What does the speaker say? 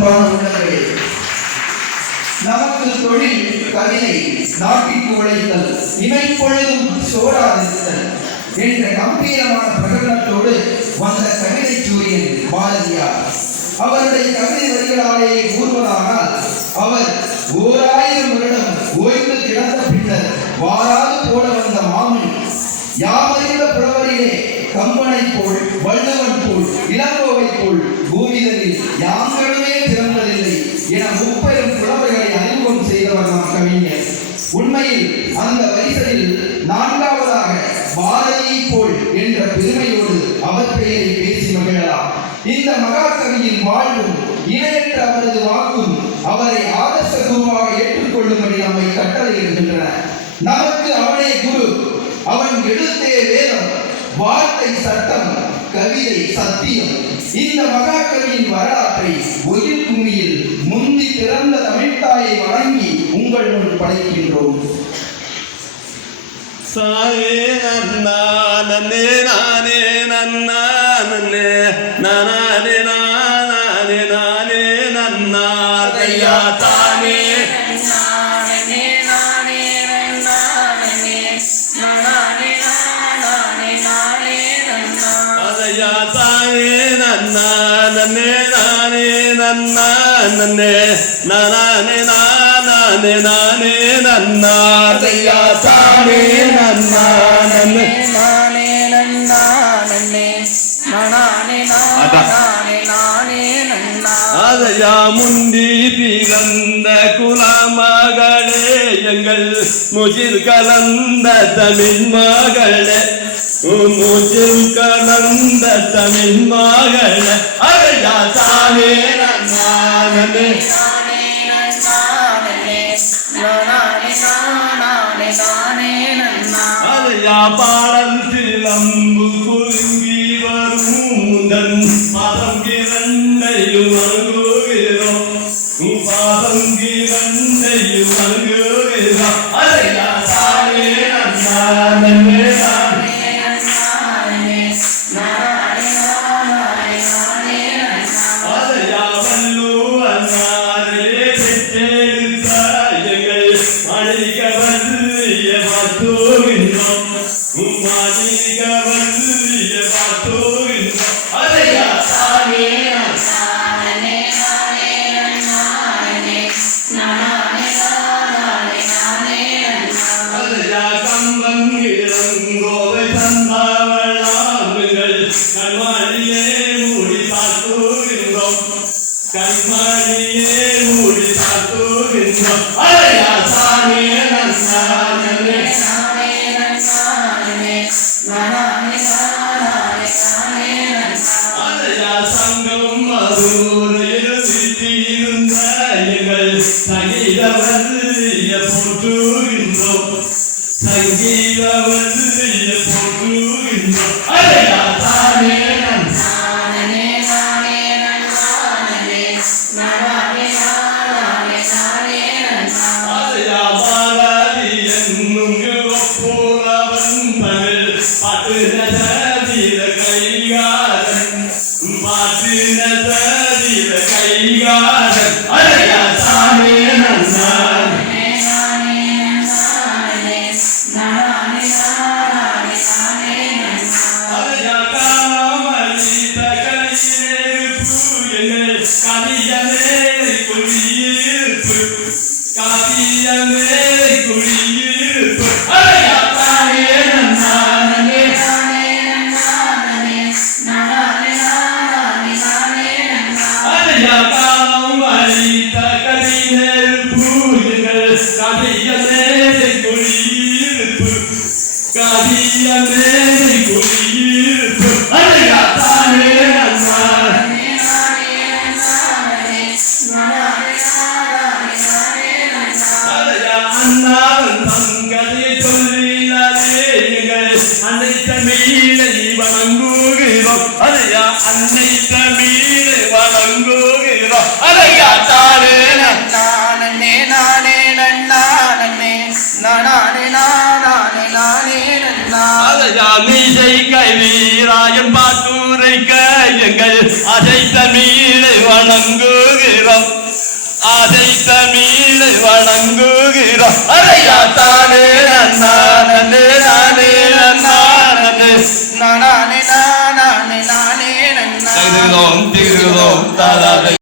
அன்பான உள்ளங்களே, நமக்கு தொழில் கவிதை, நாட்டிற்கு உழைத்தல், இமைப்பொழுதும் சோராதிருத்தல் என்ற கம்பீரமான பிரகடனத்தோடு வந்த கவிதை சூரியன் பாரதியார். அவருடைய கவிதை வரிகளாலே கூறுவதானால், அவர் 1000 வருடம் ஓய்ந்து கிடந்த பின்னர் வாராது போட வந்த மாமணி, யாமறிந்த புலவரிலே கம்பனை போல், வள்ளுவன் போல், இளங்கோவை போல் பூமிதனில் யாங்களுமே பிறந்ததில்லை என முப்பெரும் புலவர்களை அறிமுகம் செய்தவர் நம் கவிஞர். உண்மையில் அந்த வரிசையில் 4வதாக பாரதியை போல் என்ற பெருமையோடு அவர் பெயரை பேசி மகிழலாம். இந்த மகாகவியின் வாழ்வும் இணையற்ற அவரது வாக்கும் அவரை ஆதர்ச குருவாக ஏற்றுக்கொள்ளும்படி நம்மை கட்டளையிடுகின்றன. நமக்கு அவனே குரு, அவன் எழுத்தே வேதம், வார்த்தை சட்டம், கவிதை சத்தியம். இந்த மகாகவியின் வரலாற்றை ஒயில் பூமியில் முந்தி பிறந்த தமிழ்த்தாயை வழங்கி உங்கள் முன் படைக்கின்றோம். சாயே நன்னா நன்னே நானே நன்னா நன்னே நானே நானே நானே நன்னா கையா தானே நானே நானே நானே நானே நானே நானே நன்னா கையா தானே நன்னா நன்னே நானே நன்னா நன்னே நானே நானே நானே நன்னா கையா தானே நன்னா நன்னே நானே நன்னா நன்னே நானே நானே நானே நன்னா அதையா முந்தி பிறந்த குலமகளே, எங்கள் முஜில் கலந்த தமிழ் மகளே, முஜில் கலந்த தமிழ் மகளே, அதையா தானே நன்னா நன்னே அதையா பாடல் சிலம்பு குறுங்கி வரும் முந்தன் பாதம் கிரண்டையும் அங்குகிறோம், பாதம் கிரண்டையும் அங்குகிறோம், அதையா தானே நன்னா நன்னே அதையா வள்ளுவன் நாடே பெற்றெடுத்த எங்கள் மாளிக வல்லிய பார்த்தோகின்றோம், மாளிக வல்லிய பார்த்தோகின்றோம், அதையா தானே அதையா கம்பன் இளங்கோவை தந்தாவளாங்கள் கண்மாடியே மூடி பார்த்தோகின்றோம், கண்மாடியே மூடி பார்த்தோகின்றோம், அதையா தானே நன்னா நன்னே அதையா சங்கம் மதுரையில் சித்தியிருந்த எங்கள் சங்கீத வல்லிய போற்றுகின்றோம், சங்கீத வல்லிய போற்றுகின்றோம், அதையா தானே அதையா பாரதி என்னும் ஒப்புரவன் தமிழ் பாட்டுநீர கைகாரன், பாட்டுநீர கைகாரன், அதையா தானே நன்னா அதையா காமலி தகையினேற்பு எங்கள் கவியமே குடியிருப்பு, கவியமே குடியிருப்பு, அதையா தானே நன்னா நன்னே அதையா காமலி தகையினேற்பு எங்கள் கவியமே குடியிருப்பு, கவியமே குடியிருப்பு, அதையா தானே நன்னா அதையா அண்ணாவன் தங்கதை சொல்லினாலே எங்கள் அன்னை தமிழை வணங்குகிறோம், அதையா அன்னை தமிழை வணங்குகிறோம், அதையா தானே நன்னா நானே நானே நன்னா நன்னே நானே நானே நானே நன்னா அதையா மீசை கைவீராயன் பாட்டுரைக்க எங்கள் அதை தமிழை வணங்குகிறோம், அதை தமிழை வணங்குகிறோம் அதையா தானே நன்னா நன்னே நானே நன்னா நன்னே நானே நானே நானே நன்னா திகுதோம் திகுதோம் தாராதை